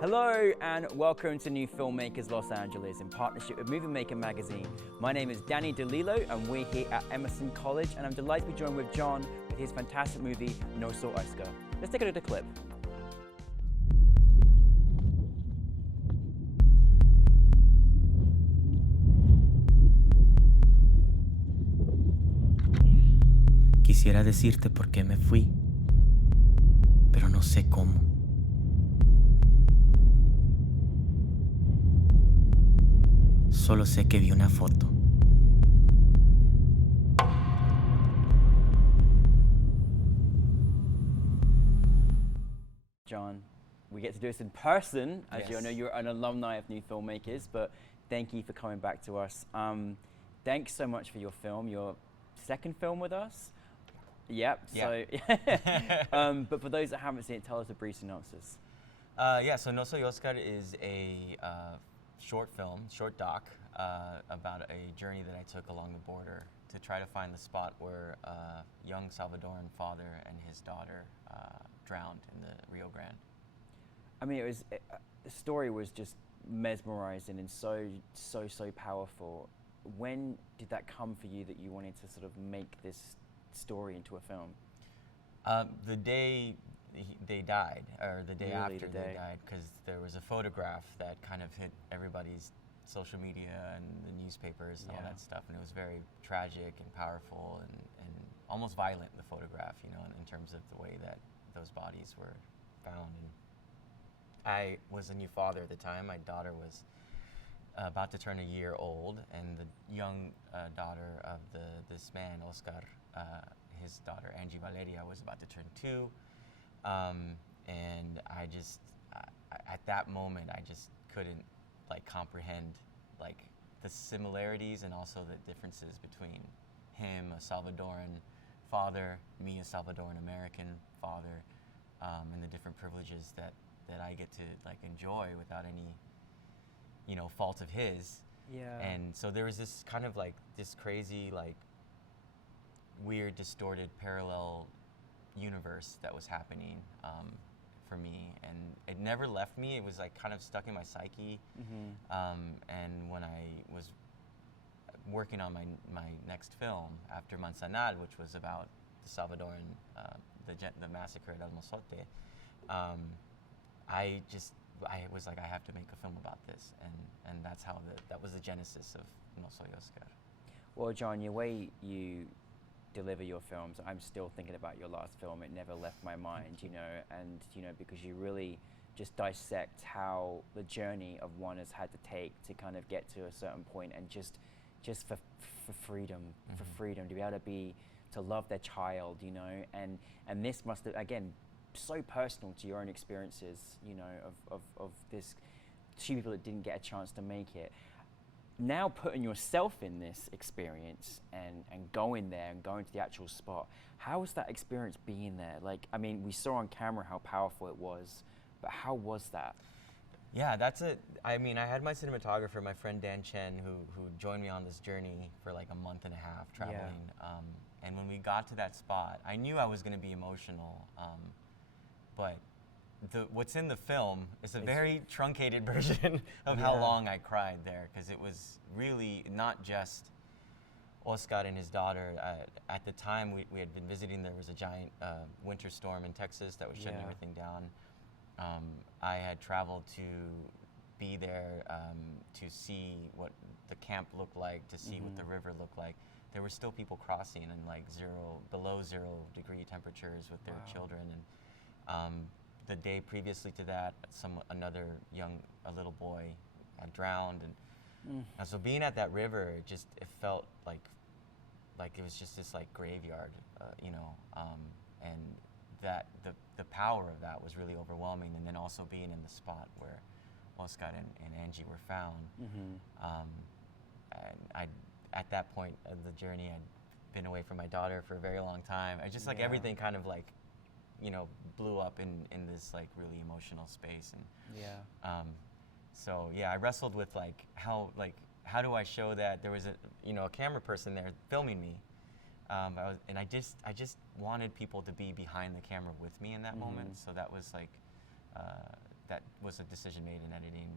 Hello and welcome to New Filmmakers Los Angeles in partnership with Movie Maker magazine. My name is Danny DeLillo and we're here at Emerson College and I'm delighted to be joined with John with his fantastic movie No Soy Oscar. Let's take a look at the clip. Quisiera decirte por qué me fui, pero no sé cómo. Solo sé que vi una foto. John, we get to do this in person. As Yes. you know, you're an alumni of New Filmmakers, but thank you for coming back to us. Thanks so much for your film, your second film with us. Yep. Yeah. So, but for those that haven't seen it, tell us a brief synopsis. So No Soy Oscar is a short film, short doc, about a journey that I took along the border to try to find the spot where a young Salvadoran father and his daughter drowned in the Rio Grande. I mean, the story was just mesmerizing and so powerful. When did that come for you that you wanted to sort of make this story into a film? The day they died, or the day Really, after the they day. died, because there was a photograph that kind of hit everybody's social media and the newspapers and all Yeah. that stuff, and it was very tragic and powerful and almost violent, the photograph, you know, in terms of the way that those bodies were found. And I was a new father at the time. My daughter was about to turn a year old, and the young daughter of this man, Oscar, his daughter, Angie Valeria, was about to turn 2. And I just, at that moment, I just couldn't like comprehend like the similarities and also the differences between him, a Salvadoran father, me, a Salvadoran American father, and the different privileges that I get to like enjoy without any, you know, fault of his. Yeah. And so there was this kind of like this crazy, like weird, distorted, parallel universe that was happening for me, and it never left me. It was like kind of stuck in my psyche. And when I was working on my next film after Manzanar, which was about the Salvadoran, the massacre at El Mozote, I was like, I have to make a film about this, and that's how that was the genesis of No Soy Oscar. Well, John, your way you deliver your films, I'm still thinking about your last film. It never left my mind, you know, and you know, because you really just dissect how the journey of one has had to take to kind of get to a certain point, and just for freedom, for freedom to be able to love their child, you know, and this must have, again, so personal to your own experiences, you know, of this two people that didn't get a chance to make it. Now putting yourself in this experience and going there and going to the actual spot, how was that experience being there? Like, I mean, we saw on camera how powerful it was, but how was that? Yeah, that's it. I mean, I had my cinematographer, my friend Dan Chen, who joined me on this journey for like a month and a half traveling. Yeah. And when we got to that spot, I knew I was going to be emotional, but what's in the film is a very truncated version of how long I cried there, because it was really not just Oscar and his daughter. At the time we had been visiting, there was a giant winter storm in Texas that was shutting everything down. I had traveled to be there to see what the camp looked like, to see what the river looked like. There were still people crossing in like below 0-degree temperatures with their children. And the day previously to that, another a little boy had drowned, and so being at that river, it felt like it was just this like graveyard, you know, and that the power of that was really overwhelming. And then also being in the spot where Oscar and Angie were found, and at that point of the journey, I'd been away from my daughter for a very long time. I just like everything kind of like, you know, blew up in this like really emotional space. And so yeah, I wrestled with like how do I show that there was a camera person there filming me, I just wanted people to be behind the camera with me in that moment. So that was like that was a decision made in editing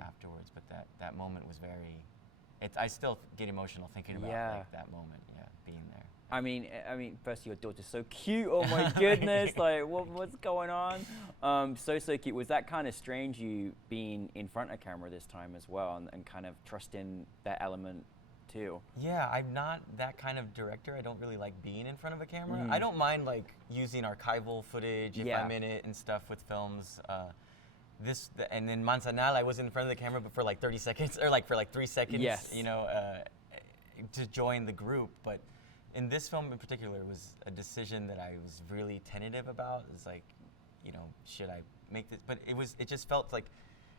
afterwards. But that moment was very. I still get emotional thinking about like, that moment. Yeah, being there. I mean, firstly, your daughter's so cute. Oh my goodness! Like, what's going on? So cute. Was that kind of strange, you being in front of camera this time as well, and kind of trusting that element too? Yeah, I'm not that kind of director. I don't really like being in front of a camera. I don't mind like using archival footage if I'm in it and stuff with films. And in Manzanal, I was in front of the camera, but for like 30 seconds, or like for like 3 seconds, you know, to join the group. But in this film in particular, it was a decision that I was really tentative about. It's like, you know, should I make this? But it just felt like,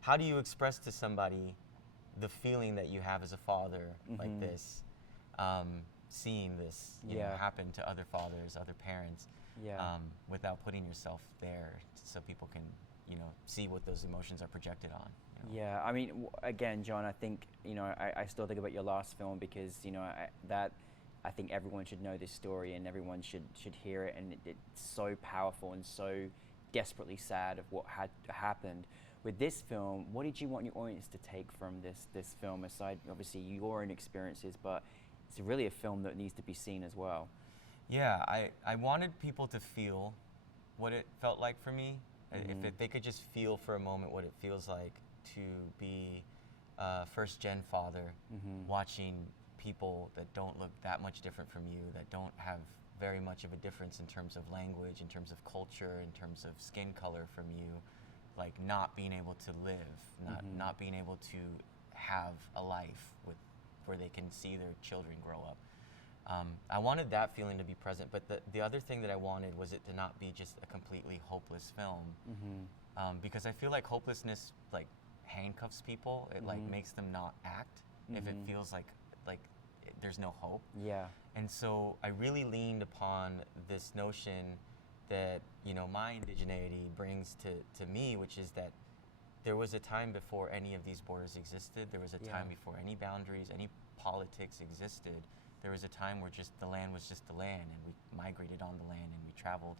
how do you express to somebody the feeling that you have as a father like this, seeing this you know, happen to other fathers, other parents, without putting yourself there so people can, you know, see what those emotions are projected on. You know? Yeah, I mean, again, John, I think, you know, I still think about your last film because, you know, I think everyone should know this story and everyone should hear it, and it's so powerful and so desperately sad of what had happened. With this film, what did you want your audience to take from this film, aside obviously your own experiences, but it's really a film that needs to be seen as well? Yeah, I wanted people to feel what it felt like for me. If they could just feel for a moment what it feels like to be a first-gen father, watching people that don't look that much different from you, that don't have very much of a difference in terms of language, in terms of culture, in terms of skin color from you, like not being able to live, not being able to have a life where they can see their children grow up. I wanted that feeling to be present, but the other thing that I wanted was it to not be just a completely hopeless film, because I feel like hopelessness like handcuffs people. It like makes them not act if it feels like there's no hope. Yeah. And so I really leaned upon this notion that, you know, my indigeneity brings to me, which is that there was a time before any of these borders existed. There was a time before any boundaries, any politics existed. There was a time where just the land was just the land, and we migrated on the land, and we traveled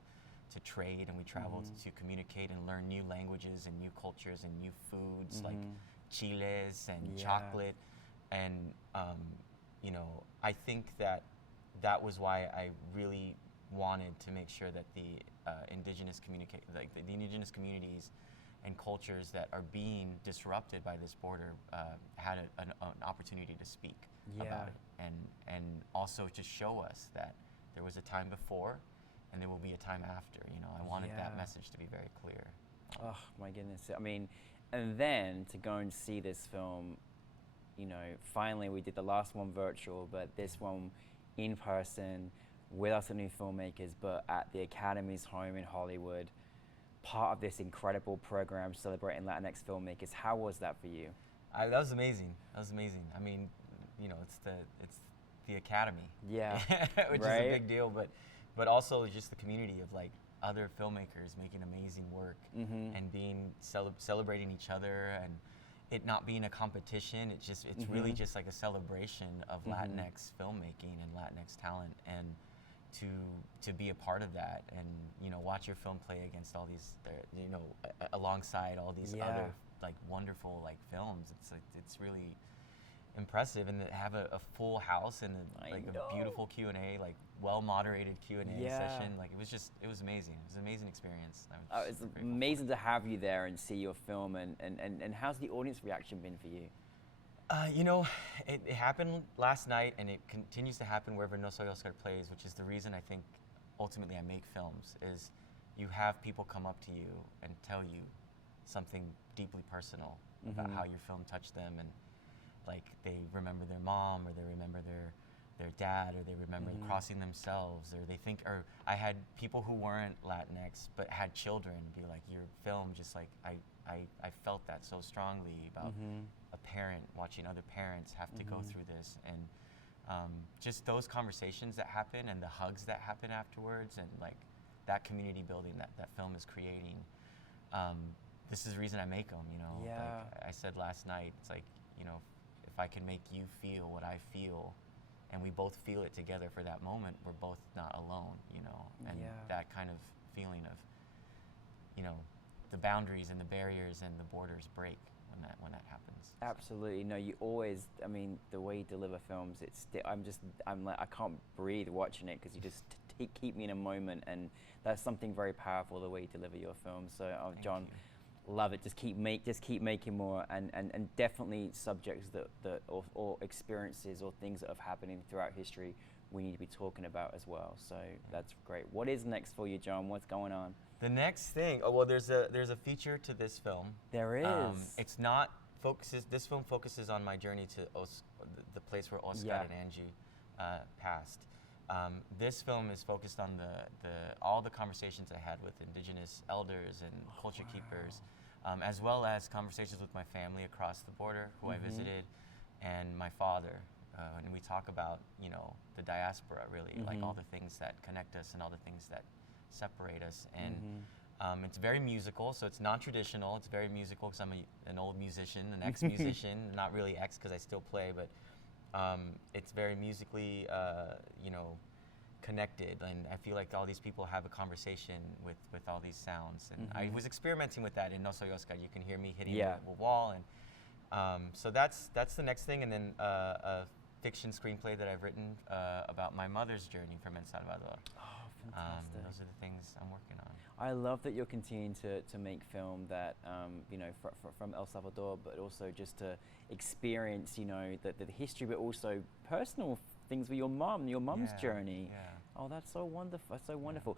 to trade, and we traveled to communicate and learn new languages and new cultures and new foods like chiles and chocolate. And you know, I think that was why I really wanted to make sure that the indigenous the indigenous communities and cultures that are being disrupted by this border had an opportunity to speak about it, and also to show us that there was a time before and there will be a time after. You know, I wanted that message to be very clear. Oh my goodness. I mean, and then to go and see this film, you know, finally we did the last one virtual, but this one in person with us at New Filmmakers, but at the Academy's home in Hollywood, part of this incredible program celebrating Latinx filmmakers. How was that for you? That was amazing. That was amazing. I mean, you know, it's the Academy. Yeah. Which is a big deal, but also just the community of like other filmmakers making amazing work and being celebrating each other, and it not being a competition. It's really just like a celebration of Latinx filmmaking and Latinx talent, and to be a part of that, and you know, watch your film play against all these, you know, alongside all these other like wonderful like films. It's really impressive, and to have a full house and a beautiful Q&A, like well moderated Q&A session. Like it was amazing. It was an amazing experience. It's amazing to have you there and see your film, and how's the audience reaction been for you? You know, it happened last night, and it continues to happen wherever No Soy Oscar plays, which is the reason I think ultimately I make films, is you have people come up to you and tell you something deeply personal about how your film touched them, and like they remember their mom, or they remember their dad, or they remember crossing themselves, or they think, or I had people who weren't Latinx but had children be like, your film just like, I felt that so strongly about a parent watching other parents have to go through this, and just those conversations that happen and the hugs that happen afterwards, and like that community building that film is creating. This is the reason I make them, you know. Like I said last night, it's like, you know, if I can make you feel what I feel, and we both feel it together for that moment, we're both not alone, you know. And that kind of feeling of, you know, the boundaries and the barriers and the borders break when that happens. Absolutely. No, you always, I mean, the way you deliver films, I'm like, I can't breathe watching it because you just keep me in a moment, and that's something very powerful, the way you deliver your films. So, John, love it. Just keep making more, and definitely subjects or experiences or things that have happened throughout history we need to be talking about as well. So that's great. What is next for you, John? What's going on? The next thing, oh well, there's a feature to this film. There is. It's not focuses. This film focuses on my journey to the place where Oscar and Angie passed. This film is focused on all the conversations I had with indigenous elders and culture keepers, as well as conversations with my family across the border who I visited, and my father. And we talk about, you know, the diaspora, really, like all the things that connect us and all the things that separate us. And it's very musical, so it's non-traditional. It's very musical because I'm an old musician, an ex-musician, not really ex because I still play, but it's very musically, you know, connected. And I feel like all these people have a conversation with all these sounds. And I was experimenting with that in No Soy Oscar. You can hear me hitting the wall. And so that's the next thing. And then a fiction screenplay that I've written about my mother's journey from El Salvador. Oh, fantastic. Those are the things I'm working on. I love that you're continuing to make film that, you know, from El Salvador, but also just to experience, you know, the history, but also personal things with your mum's journey. Yeah. Oh, that's so wonderful. That's so wonderful.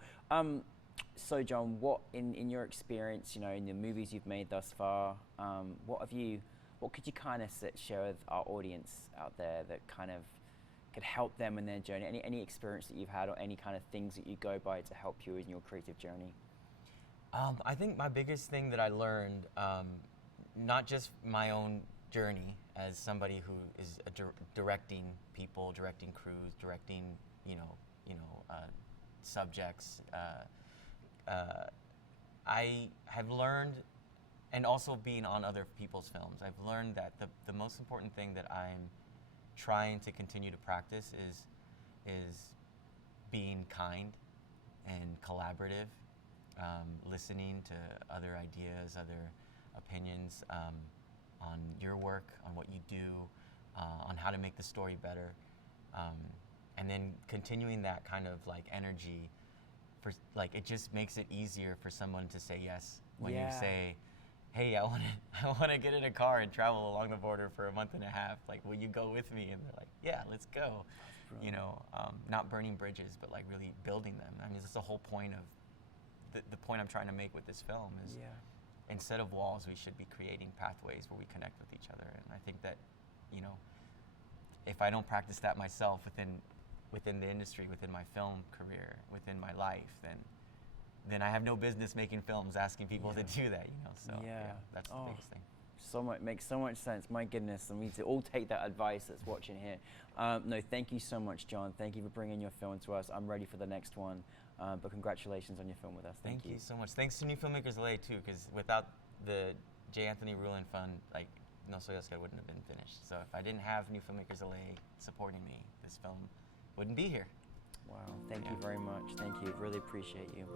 So, John, what in your experience, you know, in the movies you've made thus far, what could you kind of share with our audience out there that kind of could help them in their journey? Any experience that you've had, or any kind of things that you go by to help you in your creative journey? I think my biggest thing that I learned, not just my own journey as somebody who is directing people, directing crews, directing subjects. I have learned, and also being on other people's films, I've learned that the most important thing that I'm trying to continue to practice is being kind and collaborative, listening to other ideas, other opinions on your work, on what you do, on how to make the story better, and then continuing that kind of like energy. It just makes it easier for someone to say yes when you say, hey, I want to get in a car and travel along the border for a month and a half. Like, will you go with me? And they're like, yeah, let's go. You know, not burning bridges, but like really building them. I mean, that's the whole point of the point I'm trying to make with this film is instead of walls, we should be creating pathways where we connect with each other. And I think that, you know, if I don't practice that myself within the industry, within my film career, within my life, then I have no business making films asking people to do that, you know. So that's the biggest thing. Makes so much sense. My goodness, we need to all take that advice that's watching here. No, thank you so much, John. Thank you for bringing your film to us. I'm ready for the next one. But congratulations on your film with us. Thank you so much. Thanks to NewFilmmakers LA too, because without the J. Anthony Rulin Fund, like No Soy Oscar wouldn't have been finished. So if I didn't have NewFilmmakers LA supporting me, this film wouldn't be here. Wow, thank you very much. Thank you, really appreciate you.